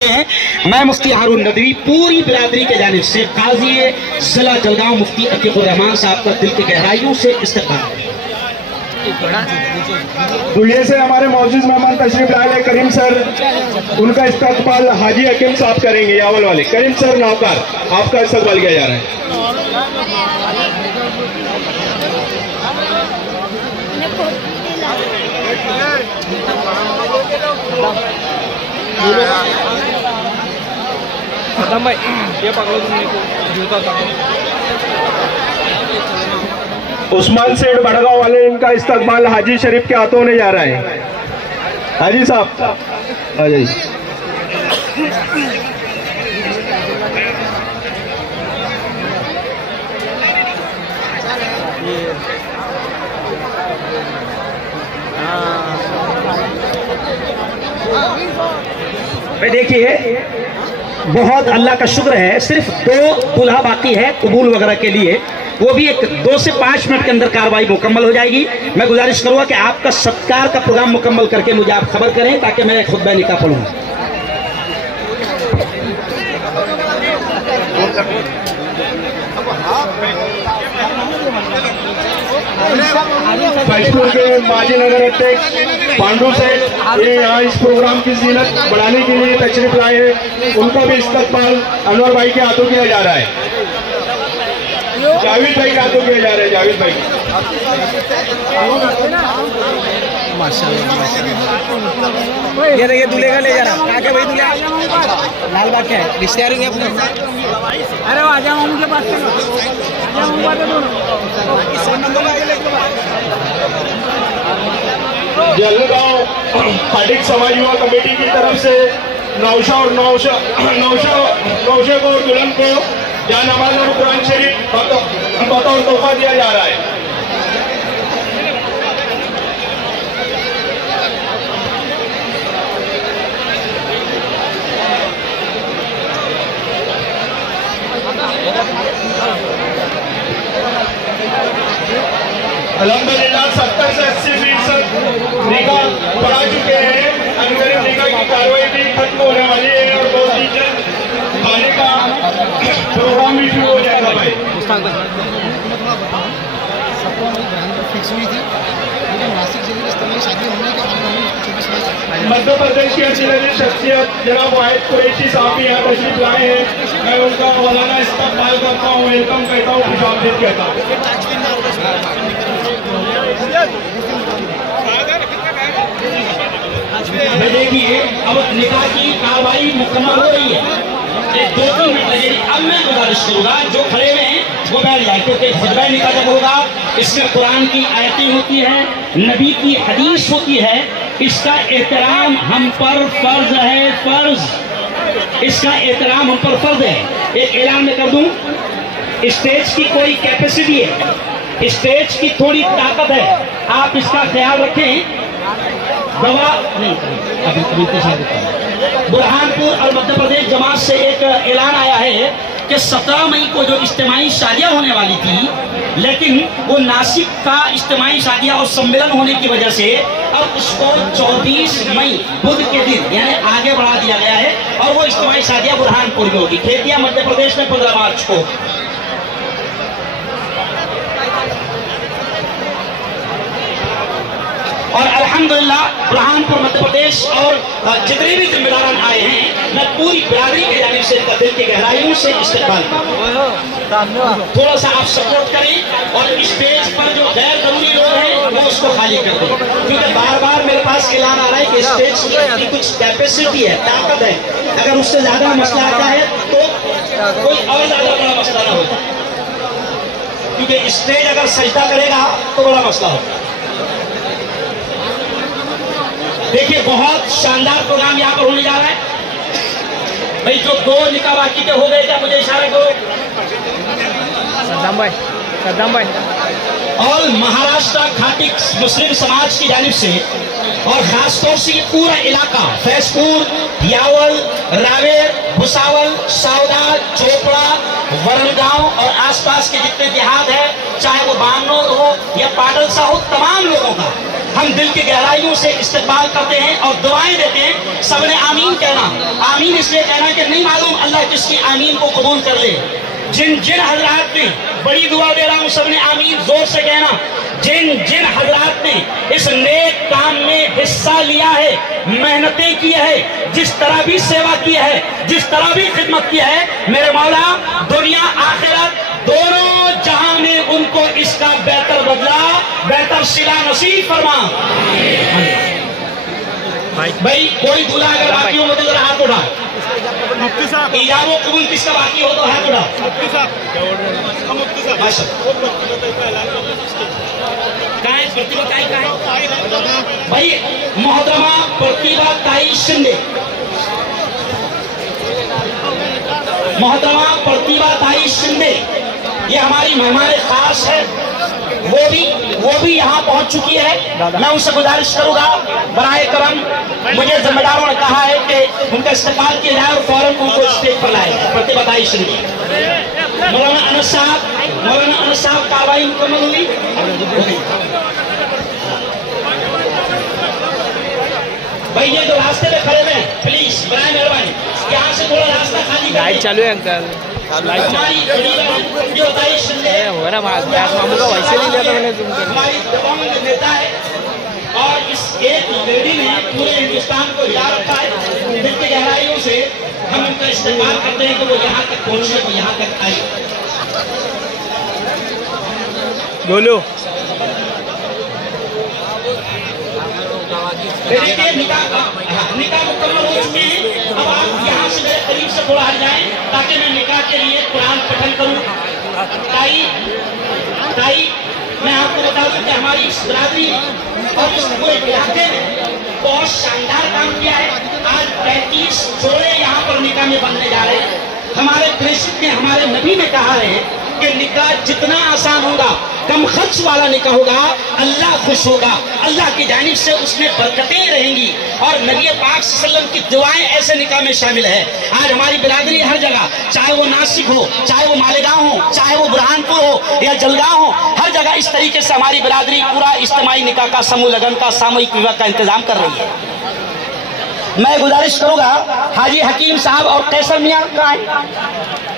मैं मुफ्ती हारून नदवी पूरी बिरादरी के जानिब से काजी जिला जलगांव मुफ्ती अकीकुर रहमान साहब का दिल की गहराइयों से इस्तकबाल। दुनिया से हमारे मौजूद मेहमान तशरीफ लाए करीम सर, उनका इस्तकबाल हाजी हकीम साहब करेंगे। यावल वाले करीम सर नौकर, आपका इस्तकबाल किया जा रहा है। भाई ये पकड़ो तुम जूता सा। उस्मान सेठ बड़गांव वाले, इनका इस्तकबाल हाजी शरीफ के हाथों होने जा रहा है। हाजी साहब आ जाइए। भाई देखिए, बहुत अल्लाह का शुक्र है, सिर्फ 2 दूल्हा बाकी है कबूल वगैरह के लिए, वो भी एक 2 से 5 मिनट के अंदर कार्रवाई मुकम्मल हो जाएगी। मैं गुजारिश करूंगा कि आपका सत्कार का प्रोग्राम मुकम्मल करके मुझे आप खबर करें ताकि मैं खुतबा निकाह पढ़ूं। फैजपुर के माजी नगर अध्यक्ष पांडु सेठ ये यहाँ इस प्रोग्राम की जीनत बढ़ाने के लिए तशरीफ लाए हैं। उनका भी इस्तकबाल अनवर भाई के हाथों किया जा रहा है। जावेद भाई के हाथों किया जा रहा है। जावेद भाई माशाल्लाह। ये देखिए दूल्हे का ले जा रहा है। क्या भाई दूल्हा लाल बाग क्या है, रिश्तेदार होंगे अपने। अरे आ जाओ उनके पास, जलगांव खाटिक समाज युवा कमेटी की तरफ से नौशा को और दुल्हन को या नमाज और कुरान शरीफ बतौर तोहफा दिया जा रहा है। अल्हम्दुलिल्लाह 70 से 80% निकाह पढ़ा चुके हैं। अंतरिम निकाह की कार्रवाई भी खत्म होने वाली है और 2-3 दिन खाने का प्रोग्राम भी शुरू हो जाएगा। भाई मध्य प्रदेश की अजीज शख्सियत जनाब वाहिद कुरैशी साहब यहाँ तशरीफ लाए हैं। मैं उनका मौलाना इस्तकबाल करता हूँ, वेलकम कहता हूँ, खुशामदीद कहता हूँ। देखिए, अब निकाह की कार्रवाई मुकम्मल हो रही है, 2-3 मिनट लगेगी। अब मैं गुजारिश करूंगा जो खड़े हुए हैं वो बैठ जाए, क्योंकि खुतबा निकाह जब होगा इसमें कुरान की आयतें होती हैं, नबी की हदीस होती है, इसका एहतराम हम पर फर्ज है। फर्ज, इसका एहतराम हम पर फर्ज है। एक ऐलान में कर दूं, स्टेज की कोई कैपेसिटी है, स्टेज की थोड़ी ताकत है, आप इसका ख्याल रखें। दवा नहीं अभी बुरहानपुर और मध्य प्रदेश जमात से एक ऐलान आया है कि 17 मई को जो इज्तिमाई शादियां होने वाली थी, लेकिन वो नासिक का इज्तिमाई शादियां और सम्मेलन होने की वजह से अब उसको 24 मई बुध के दिन यानी आगे बढ़ा दिया गया है और वो इज्तिमाई शादियां बुरहानपुर में होगी। खेतिया मध्य प्रदेश में 15 मार्च को। और अल्हम्दुलिल्लाह बुरहानपुर मध्य प्रदेश और जितने भी जिम्मेदार आए हैं, मैं पूरी बिरादरी के जानिब से दिल की गहराइयों से इस्तकबाल थोड़ा सा आप सपोर्ट करें और स्टेज पर जो गैर जरूरी लोग हैं वो उसको खाली कर दें, क्योंकि बार बार मेरे पास ऐलान आ रहा है कि स्टेज की कुछ कैपेसिटी है, ताकत है, अगर उससे ज्यादा मसला आता है तो कोई और ज्यादा बड़ा मसला ना हो, क्योंकि स्टेज अगर सजदा करेगा तो बड़ा मसला होगा। देखिए, बहुत शानदार प्रोग्राम यहाँ पर होने जा रहा है। भाई जो 2 निकाह बाकी के हो गए, क्या मुझे इशारा करो। सद्दाम भाई और महाराष्ट्र खाटिक मुस्लिम समाज की जानिब से और खासतौर से ये पूरा इलाका फैजपुर, यावल, रावेर, भुसावल, सावदार, चोपड़ा, वरणगांव और आसपास के जितने देहात है, चाहे वो बामनोर हो या पाडलसा हो, तमाम लोगों का हम दिल की गहराइयों से इस्तेमाल करते हैं और दुआएं देते हैं। सबने आमीन कहना। आमीन इसलिए कहना कि नहीं मालूम अल्लाह किसकी आमीन को कबूल कर ले। जिन जिन हजरात ने, बड़ी दुआ दे रहा हूं, सबने आमीन जोर से कहना। जिन जिन हजरात ने इस नेक काम में हिस्सा लिया है, मेहनतें की है, जिस तरह भी सेवा की है, जिस तरह भी खिदमत की है, मेरे मौला दुनिया आखिरत दोनों जहां में उनको इसका बेहतर बदला, बेहतर सिला नसीब फरमा। भाई कोई दूल्हा अगर बाकी हो तो जरा हाथ उठा। इजाबो कबूल किसका बाकी हो तो हाथ उठा। भाई मोहतरमा प्रतिभा ताई शिंदे, मोहतरमा प्रतिभा ताई शिंदे, ये हमारी मेहमान खास है। वो भी यहाँ पहुंच चुकी है। मैं उनसे गुजारिश करूंगा बराए करम, मुझे जिम्मेदारों ने कहा है कि उनका इस्तेमाल किया जाए और फौरन उनको स्टेज पर लाए। प्रतिभा ताई शिंदे, मौलाना अनस साहब कार्रवाई मुकम्मल हुई। भाई ये जो रास्ते में खड़े हैं प्लीज बराए मेहरबानी यहाँ से थोड़ा रास्ता खाली। लाइट चालू है अंकल, लाइट हमारी जो ताई शिंदे हो रहा मामू का वैसे नहीं लिया था मैंने जूम कर। हमारी दबंग नेता है और इस एक लेडी ने पूरे हिंदुस्तान को हिला रखा है। दिल की गहराइयों से हम उनका इस्तेमाल करते हैं कि वो यहाँ तक पहुँचे, वो यहाँ तक आए। बोलो देखिए निकाह मुकम्मल हो चुके हैं। अब आप यहाँ से मेरे करीब से थोड़ा हट जाएं ताकि मैं निकाह के लिए कुरान पठन करूँ। ताई मैं आपको बता दूं कि हमारी इस बिरादरी और इस पूरे इलाके ने बहुत शानदार काम किया है। आज 35 जोड़े यहाँ पर निकाह में बनने जा रहे हैं। हमारे प्रेषित ने, हमारे नबी ने कहा है कि निकाह जितना आसान होगा, कम खर्च वाला निकाह होगा, अल्लाह खुश होगा, अल्लाह की जानिब से उसमें बरकतें रहेंगी और नबी पाक सल्लल्लाहु अलैहि वसल्लम की दुआएं ऐसे निकाह में शामिल है। आज हमारी बिरादरी हर जगह, चाहे वो नासिक हो, चाहे वो मालेगांव हो, चाहे वो बुरहानपुर हो या जलगांव हो, हर जगह इस तरीके से हमारी बिरादरी पूरा इज्तिमाई निकाह का, समूह लगन का, सामूहिक विवाह का इंतजाम कर रही है। मैं गुजारिश करूंगा हाजी हकीम साहब और कैसर मियां का है,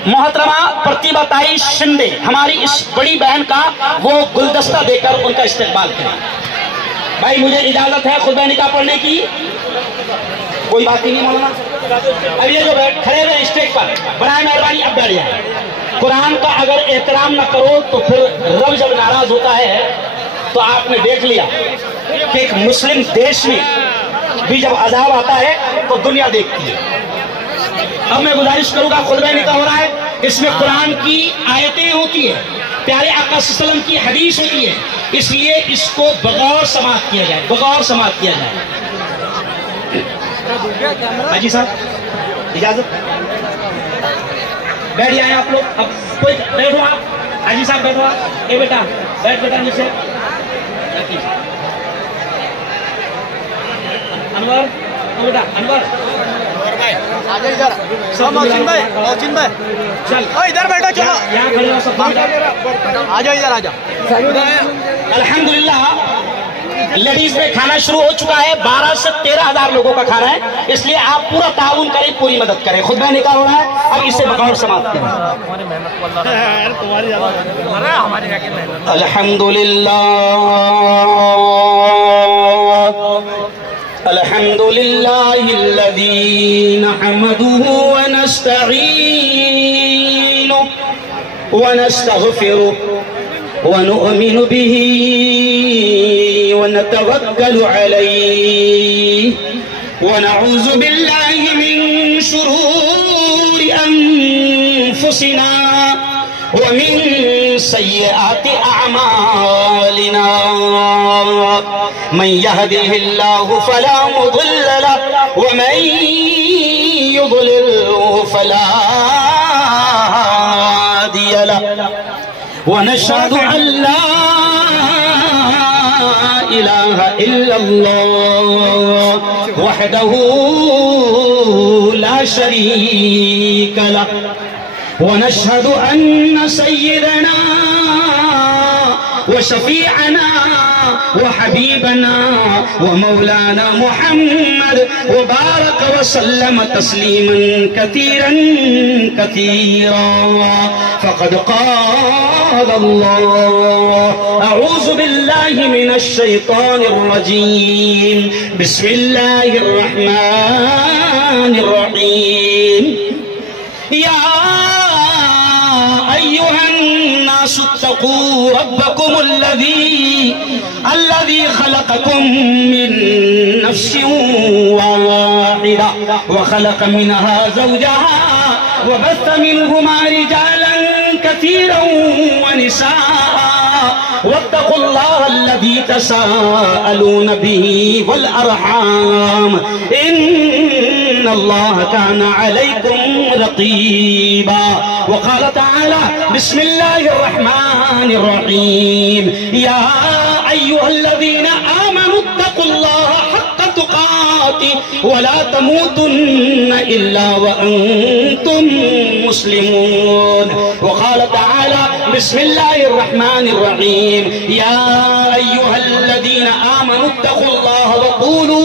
मोहतरमा प्रतिभा ताई शिंदे, हमारी इस बड़ी बहन का वो गुलदस्ता देकर उनका इस्तेमाल करें। भाई मुझे इजाजत है खुतबा निकाह पढ़ने की, कोई बात ही नहीं मौलाना। अब ये जो खड़े हुए स्टेज पर बराए मेहरबानी अब बैठ जाए। कुरान का अगर एहतराम न करो तो फिर रब जब नाराज होता है तो आपने देख लिया कि एक मुस्लिम देश में भी जब अजाब आता है तो दुनिया देखती है। अब मैं गुजारिश करूंगा, खुतबा निकाह हो रहा है, इसमें कुरान की आयतें होती है, प्यारे आका सल्लल्लाहु अलैहि वसल्लम की हदीस होती है, इसलिए इसको बगौर समाप्त किया जाए, बगौर समाप्त किया जाए। हाजी साहब इजाजत, बैठ जाए आप लोग। अब कोई बैठो, आप हाजी साहब बैठो, आप ए बेटा बैठ, बेटा नीचे। अनवर, बेटा अनवर आजा इधर, मोहसिन भाई चल इधर बैठो, चलो यहाँ खड़े हो सब। आजा इधर, आजा। अल्हम्दुलिल्लाह लेडीज में खाना शुरू हो चुका है। 12 से 13,000 लोगों का खाना है, इसलिए आप पूरा ताउन करें, पूरी मदद करें। खुतबा निकाह हो रहा है, अब इसे बगौर समाप्त करें। अल्हम्दुलिल्लाह अल्हम्दुलिल्लाहिल्लज़ी नहमदुहु व नस्तईनुहु व नस्तगफिरुहु व नु'मिनु बिही व नतवक्कलु अलैहि व नऊज़ु बिल्लाहि मिन शुरूरि अनफुसिना व मिन सय्यिआति अअमालिना मन यहदिहिल्लाहु फला मुदिल्ल लहु व मन युद्लिल्हु फला हादिय लहु व नशहदु अल्ला इलाहा इल्लल्लाह वहदहु ला शरीका लहु व नशहदु अन्न सय्यिदना व शफीअना व हबीबना व मौलाना मुहम्मद व बारक व सल्लम तस्लीमन कतीरन कतीरा। फ़क़द क़ाल अल्लाह अऊज़ु बिल्लाहि मिनश शैतानिर रजीम बिस्मिल्लाहिर रहमानिर रहीम। या अय्युहन नासु इत्तक़ू रब्बकुमुल्लज़ी खलक़कुम मिन नफ्सिन वाहिदा व खलक़ मिनहा ज़ौजहा व बस्स मिनहुमा रिजालन कसीरन व निसाअ वत्तक़ुल्लाह अल्लज़ी तसाअलून बिही वल अरहाम इन्नल्लाह कान अलैकुम रक़ीबा। वक़ाल तआला बिस्मिल्लाहिर रहमानिर रहीम या अय्युहल्लज़ीना आमनू इत्तक़ुल्लाह हक़्क़ तुक़ातिह व ला तमूतुन्न इल्ला व अंतुम मुस्लिमून। वक़ाल तआला बिस्मिल्लाहिर रहमानिर रहीम या अय्युहल्लज़ीना आमनू इत्तक़ुल्लाह व क़ूलू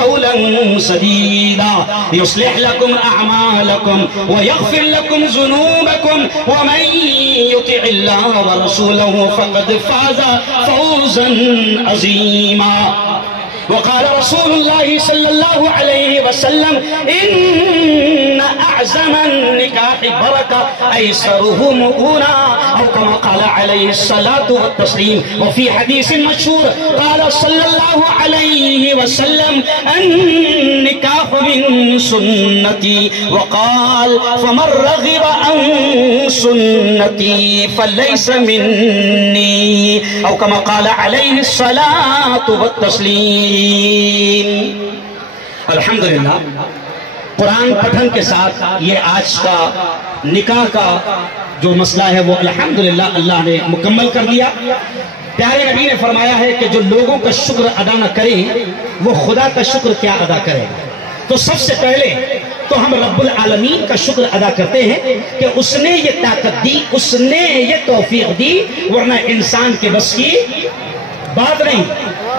क़ौलन सदीदा युस्लिह लकुम अअमालकुम व यग़फिर लकुम ज़ुनूबकुम व मन युतिइल्लाह व रसूलहु फ़क़द फ़ाज़ फ़ौज़न अज़ीमा। वक़ाल रसूलुल्लाहि सल्लल्लाहु अलैहि वसल्लम इन्न अअज़मन निकाहि बरका ऐसरुहु मुऊना औ कमा क़ाल अलैहि सलातु व तस्लीम। व फ़ी हदीसिन मशहूर क़ाल सल्लल्लाहु अलैहि वसल्लम अन्निकाहु मिन सुन्नती व क़ाल फमन रग़िब अन सुन्नती फ़लैसा मिन्नी औ कमा क़ाल अलैहि सलातु व तस्लीम। अल्हम्दुलिल्लाह, कुरान पठन के साथ ये आज का निकाह का जो मसला है वो अल्हम्दुलिल्लाह अल्लाह ने मुकम्मल कर दिया। प्यारे नबी ने फरमाया है कि जो लोगों का शुक्र अदा न करे वो खुदा का शुक्र क्या अदा करे। तो सबसे पहले तो हम रब्बुल आलमीन का शुक्र अदा करते हैं कि उसने ये ताकत दी, उसने ये तौफीक दी, वरना इंसान के बस की बात नहीं।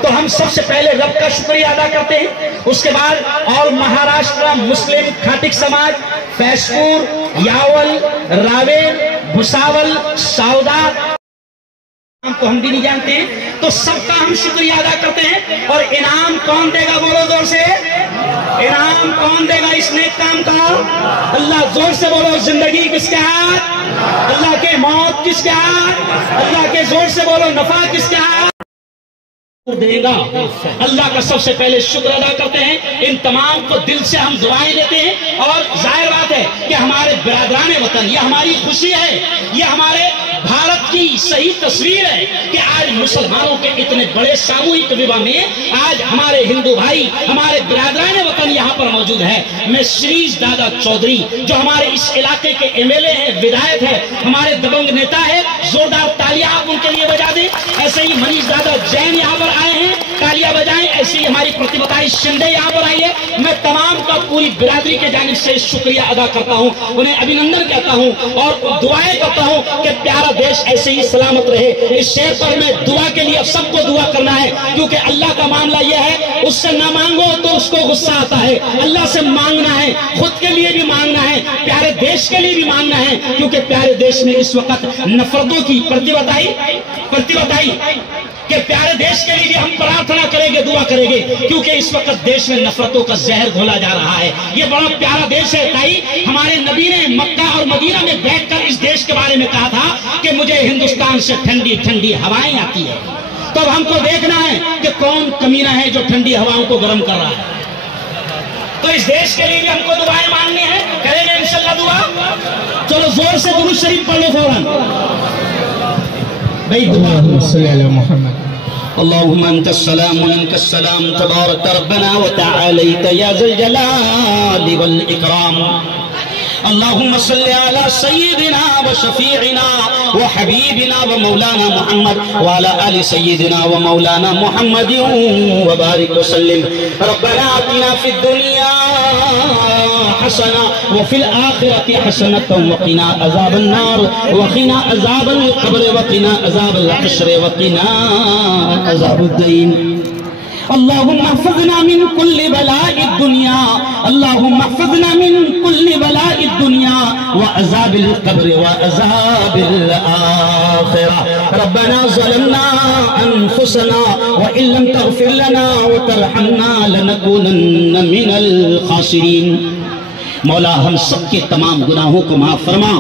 तो हम सबसे पहले रब का शुक्रिया अदा करते हैं। उसके बाद और महाराष्ट्र मुस्लिम खाटिक समाज, फैसपुर, यावल, रावेर, भुसावल, सावदा को हम भी नहीं जानते हैं, तो सबका हम शुक्रिया अदा करते हैं। और इनाम कौन देगा, बोलो जोर से, इनाम कौन देगा इस नेक काम का? अल्लाह। जोर से बोलो, जिंदगी किसके हाथ? अल्लाह के। मौत किसके हाथ? अल्लाह के। जोर से बोलो, नफा किसके हाथ देगा? अल्लाह का सबसे पहले शुक्र अदा करते हैं। इन तमाम को दिल से हम दुआएं देते हैं। और जाहिर बात है कि हमारे बिरादरान वतन, यह हमारी खुशी है, यह हमारे भारत की सही तस्वीर है कि आज मुसलमानों के इतने बड़े सामूहिक विवाह में आज हमारे हिंदू भाई, हमारे बिरादरान वतन यहाँ पर मौजूद है। मैं श्रीज दादा चौधरी जो हमारे इस इलाके के एमएलए हैं, विधायक है, हमारे दबंग नेता है, जोरदार तालियां आप उनके लिए बजा दें। ऐसे ही मनीष दादा जैन यहाँ पर आए हैं, तालियां बजाएं। ऐसे ही हमारी प्रतिभाताई शिंदे यहाँ पर आई है। मैं तमाम का पूरी बिरादरी के जानिब से शुक्रिया अदा करता हूँ, उन्हें अभिनंदन कहता हूँ और दुआएं करता हूँ कि प्यारा देश ऐसे ही सलामत रहे। इस शेर पर मैं दुआ के लिए सबको दुआ करना है, क्योंकि अल्लाह का मामला यह है, उससे ना मांगो तो उसको गुस्सा आता है। अल्लाह से मांगना है, खुद के लिए भी मांगना है, प्यारे देश के लिए भी मांगना है, क्योंकि प्यारे देश में इस वक्त नफरतों की प्रतिबद्धाई कि प्यारे देश के लिए भी हम प्रार्थना करेंगे, दुआ करेंगे, क्योंकि इस वक्त देश में नफरतों का जहर घोला जा रहा है। ये बड़ा प्यारा देश है ताई। हमारे नबी ने मक्का और मदीना में बैठकर इस देश के बारे में कहा था कि मुझे हिंदुस्तान से ठंडी ठंडी हवाएं आती है। तो अब हमको देखना है कि कौन कमीना है जो ठंडी हवाओं को गर्म कर रहा है। तो इस देश के लिए भी हमको दुआएं मांगनी है, करेंगे इंशाल्लाह दुआ। चलो जोर से दुरूद शरीफ पढ़ लो फौरन भाई। अल्लाहुम्मा अंतस्सलाम व मिनकस्सलाम तबारक रब्बना व तआलैत या ज़ल जलाली वल इकराम। अल्लाहुम्मा सल्लि अला सय्यिदिना व शफीइना व हबीबिना व मौलाना मुहम्मद व अला आलि सय्यिदिना व मौलाना मुहम्मदिन व बारिक व सल्लिम। रब्बना आतिना फिद दुनिया हसना व फिल आखिरति हसनतम व क़िना अज़ाबन नार व क़िना अज़ाबल क़ब्र व क़िना अज़ाबल हश्र व क़िना अज़ाबुद्दीन। अल्लाहुम्मा हफ़ज़ना मिन कुल्लि बलाइद दुनिया, अल्लाहुम्मा हफ़ज़ना मिन कुल्लि बलाइद दुनिया व अज़ाबिल क़ब्र व अज़ाबिल आखिरा। रब्बना ज़लमना अनफुसना व इल्लम तग़फ़िर लना व तरहमना लनकूनन्न मिनल ख़ासिरीन। मौला हम सबके तमाम गुनाहों को माफ फरमा।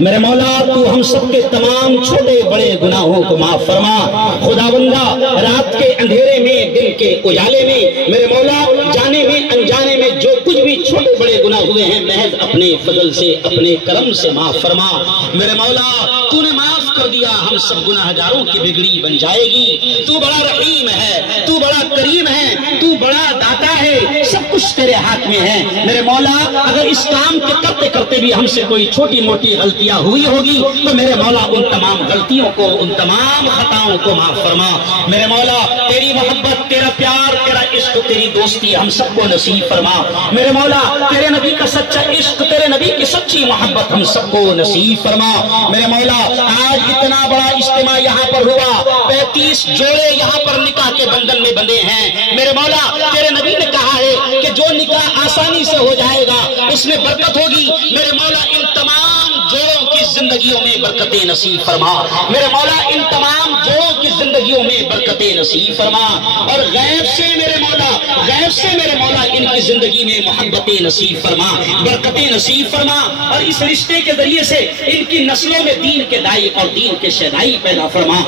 मेरे मौला तू हम सबके तमाम छोटे बड़े गुनाहों को माफ फरमा। खुदावंदा रात के अंधेरे में दिन के उजाले में मेरे मौला जाने में अनजाने में जो कुछ भी छोटे बड़े गुनाह हुए हैं महज अपने फजल से अपने करम से माफ फरमा। मेरे मौला तूने माफ कर दिया, हम सब गुनाहगारों की बिगड़ी बन जाएगी। तू बड़ा रहीम है, तू बड़ा करीम है, तू बड़ा दाता है, सब कुछ तेरे हाथ में है। मेरे मौला अगर इस काम के करते करते भी हमसे कोई छोटी मोटी गलतियां हुई होगी तो मेरे मौला उन तमाम गलतियों को उन तमाम खताओं को माफ फरमा। मेरे मौला तेरी मोहब्बत तेरा प्यार तेरा इश्क तेरी दोस्ती हम सबको नसीब फरमा। मेरे मौला तेरे नबी का सच्चा इश्क तेरे नबी की सच्ची मोहब्बत हम सबको नसीब फरमा। मेरे मौला आज इतना बड़ा इज्तिमा यहाँ पर हुआ, 35 जोड़े यहाँ पर निकाह के बंधन में बंधे हैं। मेरे मौला तेरे नबी ने कहा है कि जो निकाह आसानी से हो जाएगा इसमें बरकत होगी। मेरे मौला इन तमाम जोड़ों की जिंदगियों में बरकतें नसीब फरमा। मेरे मौला इन तमाम जोड़ों की जिंदगियों में बरकतें नसीब फरमा और गैब से मेरे मौला इनकी जिंदगी में मोहब्बतें नसीब फरमा, बरकतें नसीब फरमा और इस रिश्ते के जरिए से इनकी नस्लों में दीन के दाई और दीन के शहदाई पैदा फरमा।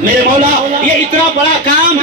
मेरे मौला ये इतना बड़ा काम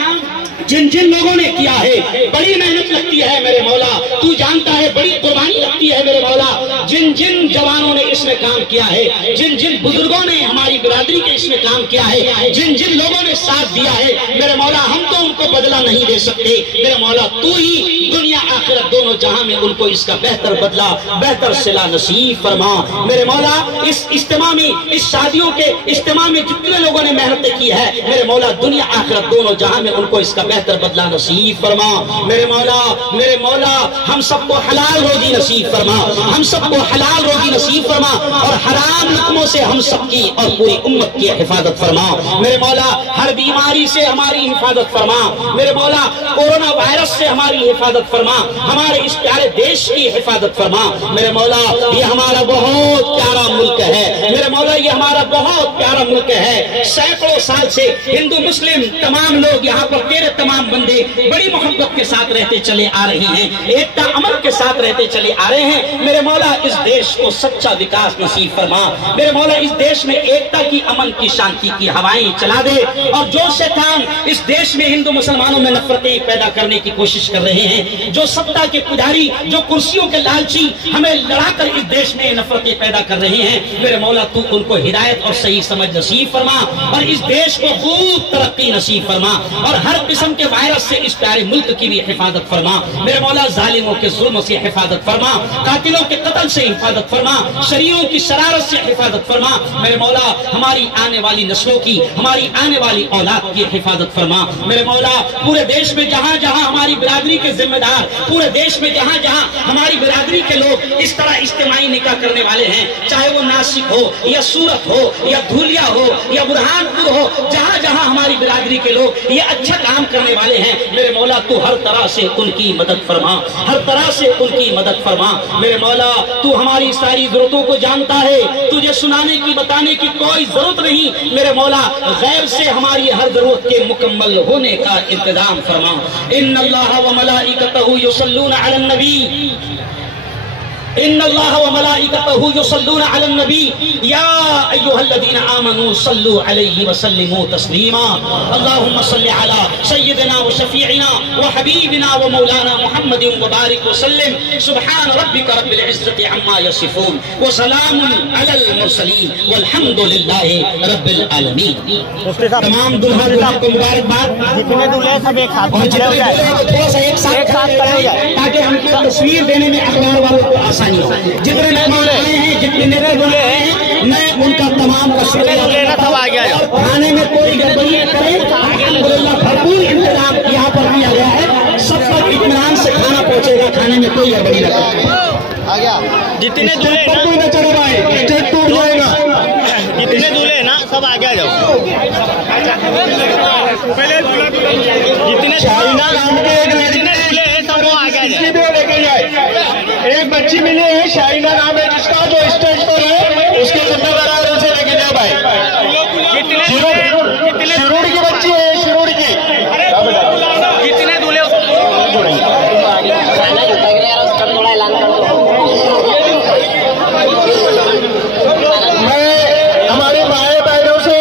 जिन जिन लोगों ने किया है बड़ी मेहनत लगती है मेरे मौला, तू जानता है बड़ी कुर्बानी लगती है मेरे मौला। जिन जिन जवानों ने इसमें काम किया है, जिन जिन बुजुर्गों ने हमारी बिरादरी के इसमें काम किया है, जिन जिन लोगों ने साथ दिया है मेरे मौला हम तो उनको बदला नहीं दे सकते। मेरे मौला तू ही दुनिया आखिरत दोनों जहां में उनको इसका बेहतर बदला बेहतर सिला नसीब फरमा। मेरे मौला इस इज्तिमा में इस शादियों के इज्तिमा में जितने लोगों ने मेहनत की है मेरे मौला दुनिया आखिरत दोनों जहां में उनको इसका बेहतर बदला नसीब फरमा। मेरे मौला हम सबको हलाल रोजी नसीब फरमा, हम सबको हलाल रोजी नसीब फरमा और हराम लुक्मों से हम सबकी और पूरी उम्मत की हिफाजत फरमा। मेरे मौला हर बीमारी से हमारी हिफाजत फरमा। मेरे मौला कोरोना वायरस से हमारी हिफाजत फरमा, हमारे इस प्यारे देश की हिफाजत फरमा। मेरे मौला ये हमारा बहुत प्यारा मुल्क है, मेरे मौला ये हमारा बहुत प्यारा मुल्क है। सैकड़ों साल से हिंदू मुस्लिम तमाम लोग यहाँ पर तेरे तमाम बंदे बड़ी मोहब्बत के साथ रहते चले आ रहे हैं, एकता अमन के साथ रहते चले आ रहे हैं। मेरे मौला इस देश को सच्चा विकास नसीब फरमा। मेरे मौला इस देश में एकता की अमन की शांति की हवाएं चला दे और जो शैतान इस देश में हिंदू मुसलमानों में नफरतें पैदा करने की कोशिश कर रहे हैं, जो सत्ता के पुजारी जो कुर्सियों के लालची हमें लड़ाकर इस देश में नफरतें पैदा कर रहे हैं मेरे मौला तू उनको हिदायत और सही समझ नसीब फरमा और इस देश को खूब तरक्की नसीब फरमा और हर किस्म के वायरस से इस प्यारे मुल्क की भी हिफाजत फरमा। मेरे मौला जालिमों के जुल्म से हिफाजत फरमा, कातिलों के कत्ल से हिफाजत फरमा, शरीरों की शरारत से हिफाजत फरमा। मेरे मौला हमारी आने वाली नस्लों की हमारी आने वाली औलाद की हिफाजत फरमा। मेरे मौला पूरे देश में जहाँ जहाँ हमारी बिरादरी के जिम्मेदार, पूरे देश में जहाँ जहाँ हमारी बिरादरी के लोग इस तरह इज्तिमाई निकाह करने वाले हैं, चाहे वो नासिक हो या सूरत हो या धुलिया हो या बुरहानपुर हो, जहाँ जहाँ हमारी बिरादरी के लोग ये अच्छा काम करने वाले हैं मेरे मौला तू हर तरह से उनकी मदद फरमा, हर तरह से उनकी मदद फरमा। मेरे मौला तू हमारी सारी जरूरतों को जानता है, तुझे सुनाने की बताने की कोई जरूरत नहीं। मेरे मौला गैब से हमारी हर जरूरत के मुकम्मल होने का इंतजाम फरमा। इन्नल्लाह व मलाइकतहु युसल्लूना अलन नबी, इन्नल्लाह व मलाइकतहु युसल्लूना अलन नबी या अय्युहल्लज़ीना आमनू सल्लू अलैहि व सल्लिमू तस्लीमा। अल्लाहुम्मा सल्लि अला सय्यिदिना व शफीइना व हबीबिना व मौलाना मुहम्मदिन व बारिक व सल्लिम। सुब्हान रब्बिका रब्बिल इज्जति अम्मा यसिफून व सलामुन अलल मुरसलीन वल्हम्दुलिल्लाहि रब्बिल आलमीन। तमाम दुल्हा को मुबारकबाद। जितने दूल्हे सब एक साथ थोड़ा सा एक साथ खड़े हो जाए ताकि हमको तस्वीर देने में अखबार वालों को आसानी हो। जितने दूल्हे हैं जितने दूल्हे हैं मैं उनका तमाम का शुक्रिया खाने में कोई गड़बड़ी न करें, भरपूर इंतजाम यहाँ पर किया गया है, सब पर इत्मीनान से खाना पहुँचेगा, खाने में कोई गड़बड़ी न करें। जितने दूल्हे पर कोई न चढ़ो भाई, स्टेज टूट जाएगा। जितने दूल्हे ना सब आगे आ जाओ। जितने शाहीना नाम के एक जितने दूल्हे हैं सब वो आगे आ जाए। लेके जाए। एक बच्ची मिली है, शाहीना नाम है जिसका, जो स्टेज पर है, उसके जिम्मेदार उसे लेके जाए भाई। शिरोड़ की बच्ची है, शिरोड़ की। जितने दूल्हे मैं हमारे भाई बहनों से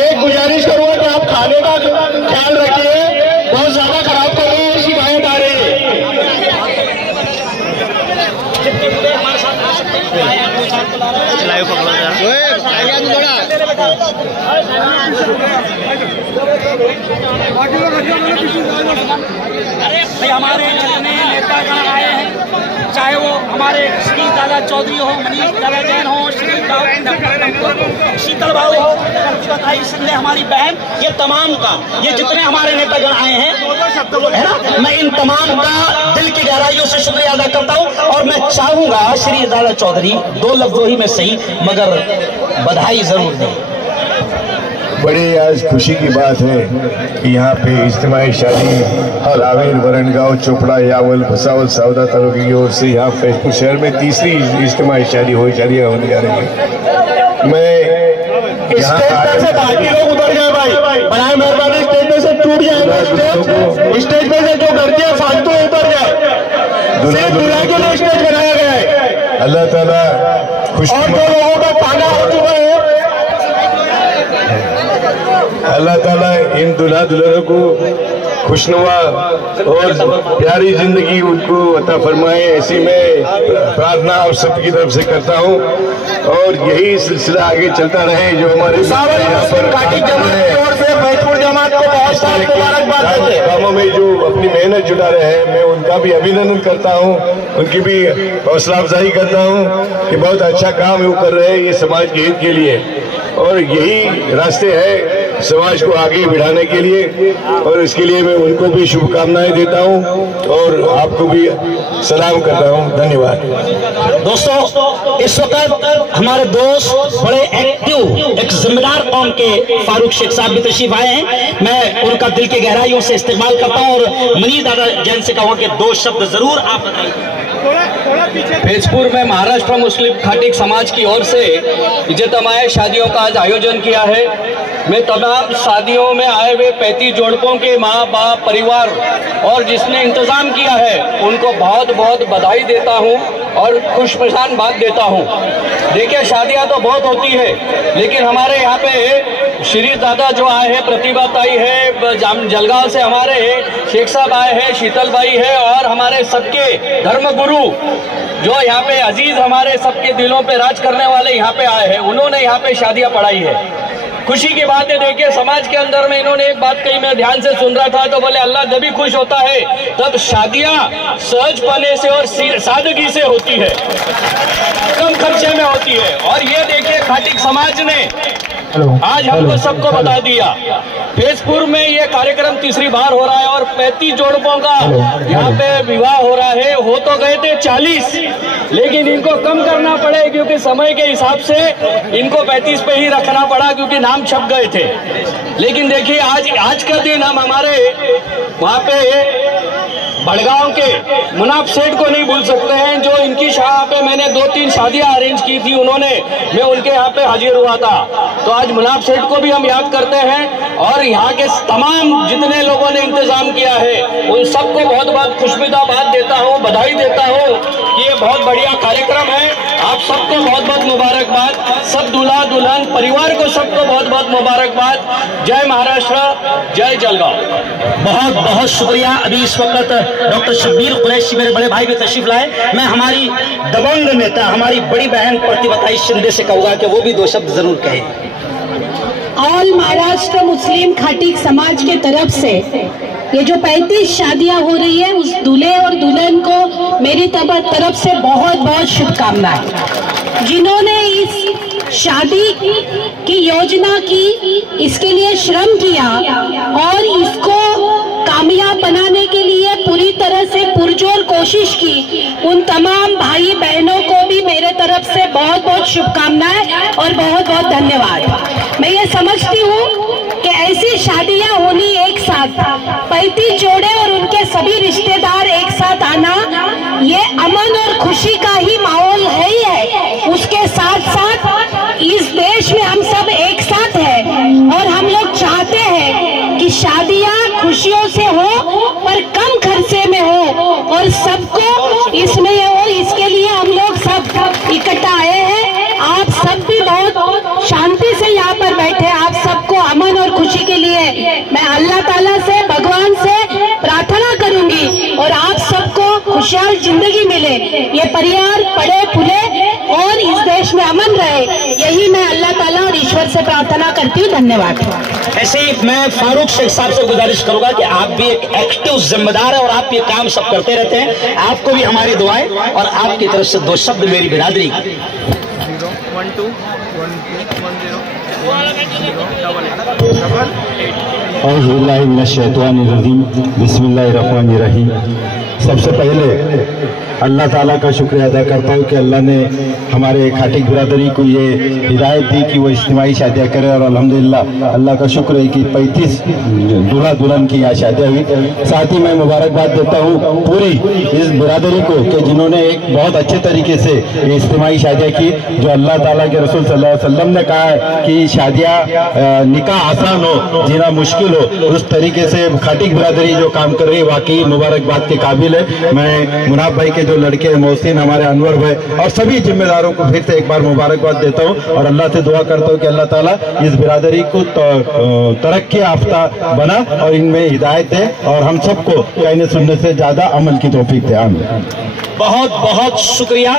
एक गुजारिश करूंगा कि आप खाने का ख्याल रखिए, बहुत ज्यादा खराब कर रहे हैं, इसकी भाई आ रही लाइव पकड़ो अरे भाई, हमारे जितने नेतागण आए हैं, चाहे वो हमारे श्री दादा चौधरी हो, मनीष दादा जैन हो, शीतल बाबू हो, प्रतिभाताई सिंधे हमारी बहन, ये तमाम का, ये जितने हमारे नेतागण आए हैं, है ना, मैं इन तमाम का दिल की गहराइयों से शुक्रिया अदा करता हूँ। और मैं चाहूंगा श्री दादा चौधरी 2 लफ्जों ही में सही मगर बधाई जरूर दें। बड़ी आज खुशी की बात है कि यहाँ पे इज्तिमाई शादी और आवेर वरणगांव चोपड़ा यावल भुसावल सावदा तालुके की ओर से यहाँ फैजपुर शहर में तीसरी इज्तिमाई शादियाँ होने जा रही है। मैं स्टेज से बाकी लोग उतर जाए भाई, बनाए मेहरबानी, स्टेज पे से टूट जाएगा स्टेज पे से जो गर्दियां फालतू उतर जाए। दूल्हा के लिए स्टेज बनाया गया है। अल्लाह ताला खुश और जो लोगों का पाना हो चुका है, अल्लाह ताला इन दूल्हा दुल्हनों को खुशनुमा और प्यारी जिंदगी उनको अता फरमाए, ऐसी मैं प्रार्थना आप सबकी तरफ से करता हूँ। और यही सिलसिला आगे चलता रहे। जो हमारे कामों में जो अपनी मेहनत जुटा रहे हैं, मैं उनका भी अभिनंदन करता हूँ, उनकी भी हौसला अफजाई करता हूँ कि बहुत अच्छा काम वो कर रहे हैं ये समाज के हित के लिए। और यही रास्ते हैं समाज को आगे बढ़ाने के लिए, और इसके लिए मैं उनको भी शुभकामनाएं देता हूं और आपको भी सलाम करता हूं। धन्यवाद। दोस्तों, इस वक्त हमारे दोस्त बड़े एक्टिव, एक जिम्मेदार कौम के फारूक शेख साहब भी तशरीफ आए हैं। मैं उनका दिल की गहराइयों से इस्तेमाल करता हूं और मनीष दादा जैन से कहूंगा कि 2 शब्द जरूर आप बताइए। फैजपुर में महाराष्ट्र मुस्लिम खाटिक समाज की ओर से इज्तिमाई शादियों का आज आयोजन किया है। मैं तमाम शादियों में आए हुए 35 जोड़पों के माँ बाप परिवार और जिसने इंतजाम किया है उनको बहुत बहुत बधाई देता हूँ और खुशमिजाज बात देता हूँ। देखिए, शादियाँ तो बहुत होती है, लेकिन हमारे यहाँ पे श्री दादा जो आए हैं, प्रतिभाताई है, जलगांव से हमारे शेख साहब आए हैं, शीतल बाई है, और हमारे सबके धर्मगुरु जो यहाँ पे अजीज हमारे सबके दिलों पे राज करने वाले यहाँ पे आए हैं, उन्होंने यहाँ पे शादियाँ पढ़ाई है। खुशी की बात है। देखिए, समाज के अंदर में इन्होंने एक बात कही, मैं ध्यान से सुन रहा था, तो बोले अल्लाह जब भी खुश होता है तब शादियां सहजपने से और सादगी से होती है, कम खर्चे में होती है। और ये देखिए, खाटिक समाज ने आज हमको सबको बता दिया। फैजपुर में ये कार्यक्रम तीसरी बार हो रहा है और 35 जोड़पों का यहाँ पे विवाह हो रहा है। हो तो गए थे 40, लेकिन इनको कम करना पड़े क्योंकि समय के हिसाब से इनको 35 पे ही रखना पड़ा क्योंकि नाम छप गए थे। लेकिन देखिए, आज का दिन हम हमारे वहाँ पे बड़गांव के मुनाफ सेठ को नहीं भूल सकते हैं, जो इनकी शाह पे मैंने 2-3 शादियां अरेंज की थी, उन्होंने, मैं उनके यहाँ पे हाजिर हुआ था। तो आज मुनाफ सेठ को भी हम याद करते हैं और यहाँ के तमाम जितने लोगों ने इंतजाम किया है उन सबको बहुत बहुत खुशमिजाज देता हूँ, बधाई देता हूँ कि ये बहुत बढ़िया कार्यक्रम है। आप सबको बहुत बहुत मुबारकबाद, सब दूल्हा दुल्हन परिवार को सबको बहुत बहुत मुबारकबाद। जय महाराष्ट्र, जय जलगांव। बहुत बहुत शुक्रिया। अभी इस वक्त डॉक्टर शब्बीर कुरैशी मेरे बड़े भाई भी तशरीफ लाए। मैं हमारी दबंग नेता, हमारी बड़ी बहन प्रतिभाताई शिंदे से कहूंगा कि वो भी 2 शब्द जरूर कहे। ऑल महाराष्ट्र मुस्लिम खाटिक समाज के तरफ से ये जो 35 शादियां हो रही है, उस दूल्हे और दुल्हन को मेरी तरफ से बहुत बहुत शुभकामनाएं। जिन्होंने इस शादी की योजना की, इसके लिए श्रम किया और इसको कामयाब बनाने के लिए पूरी तरह से पूरी पुरजोर कोशिश की, उन तमाम भाई बहनों को भी मेरे तरफ से बहुत बहुत शुभकामनाएं और बहुत बहुत धन्यवाद। मैं ये समझती हूँ कि ऐसी शादियां होनी एक साथ, 35 जोड़े और उनके सभी रिश्तेदार एक साथ आना, ये अमन और खुशी का ही माहौल है ही है। उसके साथ साथ इस देश में हम सब एक साथ हैं और हम लोग चाहते हैं कि शादियां खुशियों से हो पर कम खर्चे में हो और सबको इसमें हो। इसके लिए हम लोग सब इकट्ठा आए हैं। आप सब भी बहुत शांति से यहाँ पर बैठे, आप सबको अमन और खुशी के लिए मैं अल्लाह ताला से, भगवान से प्रार्थना करूंगी और आप सबको खुशहाल जिंदगी मिले, ये परिवार पड़े फूले और इस देश में अमन रहे, यही मैं अल्लाह ताला और ईश्वर से प्रार्थना करती हूँ। धन्यवाद। ऐसे ही मैं फारूक शेख साहब से गुजारिश करूंगा कि आप भी एक एक्टिव जिम्मेदार है और आप ये काम सब करते रहते हैं, आपको भी हमारी दुआएं और आपकी तरफ से 2 शब्द मेरी बिरादरी। बिस्मिल्लाहिर्रहमानिर्रहीम। सबसे पहले अल्लाह ताला का शुक्रिया अदा करता हूँ कि अल्लाह ने हमारे खाटिक बिरादरी को ये हिदायत दी कि वो इज्तिमाई शादियाँ करें और अल्हम्दुलिल्लाह अल्लाह का शुक्र है कि 35 दूल्हा दुल्हन की यहाँ शादियाँ हुई। साथ ही मैं मुबारकबाद देता हूँ पूरी इस बिरादरी को कि जिन्होंने एक बहुत अच्छे तरीके से ये इज्तिमाई शादियाँ की, जो अल्लाह ताला के रसूल सल्लल्लाहु अलैहि वसल्लम ने कहा है कि शादियाँ निकाह आसान हो जीना मुश्किल हो, उस तरीके से खाटिक बिरादरी जो काम कर रही है वाकई मुबारकबाद के काबिल है। मैं मुनाफ भाई के जो लड़के हैं मोहसिन, हमारे अनवर भाई और सभी जिम्मेदारों को फिर से एक बार मुबारकबाद देता हूं और अल्लाह से दुआ करता हूं कि अल्लाह ताला इस बिरादरी को तरक्की याफ्ता बना और इनमें हिदायत दे और हम सबको कहने सुनने से ज्यादा अमल की तौफीक दे। आमीन। बहुत बहुत शुक्रिया।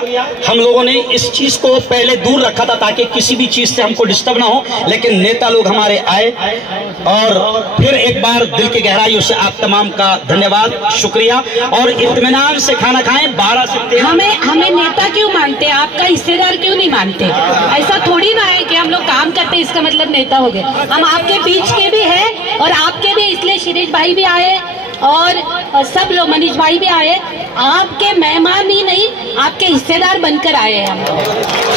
हम लोगों ने इस चीज को पहले दूर रखा था ताकि किसी भी चीज से हमको डिस्टर्ब ना हो, लेकिन नेता लोग हमारे आए और फिर एक बार दिल की गहराइयों से आप तमाम का धन्यवाद, शुक्रिया और इत्मीनान से खाना खाएं। 12 से हमें नेता क्यों मानते हैं, आपका हिस्सेदार क्यों नहीं मानते? ऐसा थोड़ी ना है कि हम लोग काम करते इसका मतलब नेता हो गए। हम आपके बीच के भी हैं और आपके भी, इसलिए शिरीष भाई भी आए और सब लोग, मनीष भाई भी आए, आपके मेहमान ही नहीं आपके हिस्सेदार बनकर आए हैं। हम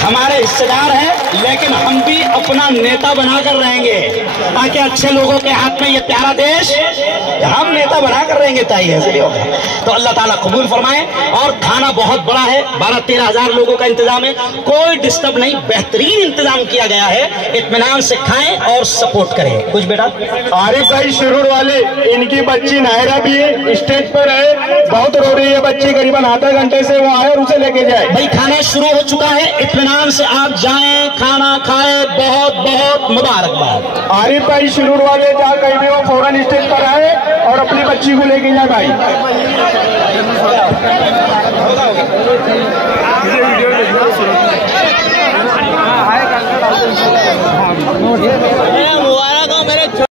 हमारे हिस्सेदार हैं, लेकिन हम भी अपना नेता बनाकर रहेंगे ताकि अच्छे लोगों के हाथ में ये प्यारा देश हम नेता बनाकर रहेंगे। तो अल्लाह ताला कबूल फरमाए। और खाना बहुत बड़ा है, 12-13 हजार लोगों का इंतजाम है, कोई डिस्टर्ब नहीं, बेहतरीन इंतजाम किया गया है। इत्मीनान से खाएं और सपोर्ट करें। कुछ बेटा आरिफ भाई शुरू वाले, इनकी बच्ची नायरा भी है, स्टेज पर है, बहुत रो रही है बच्ची, करीबन आधा घंटे से वो आए और उसे लेके जाए। भाई खाना शुरू हो चुका है, इत्मीनान से आप जाएं, खाना खाएं। बहुत बहुत मुबारकबाद। आरिफ भाई शुरू वाले, जहाँ कहीं भी वो फौरन स्टेज पर आए और अपनी बच्ची को लेके जाए भाई।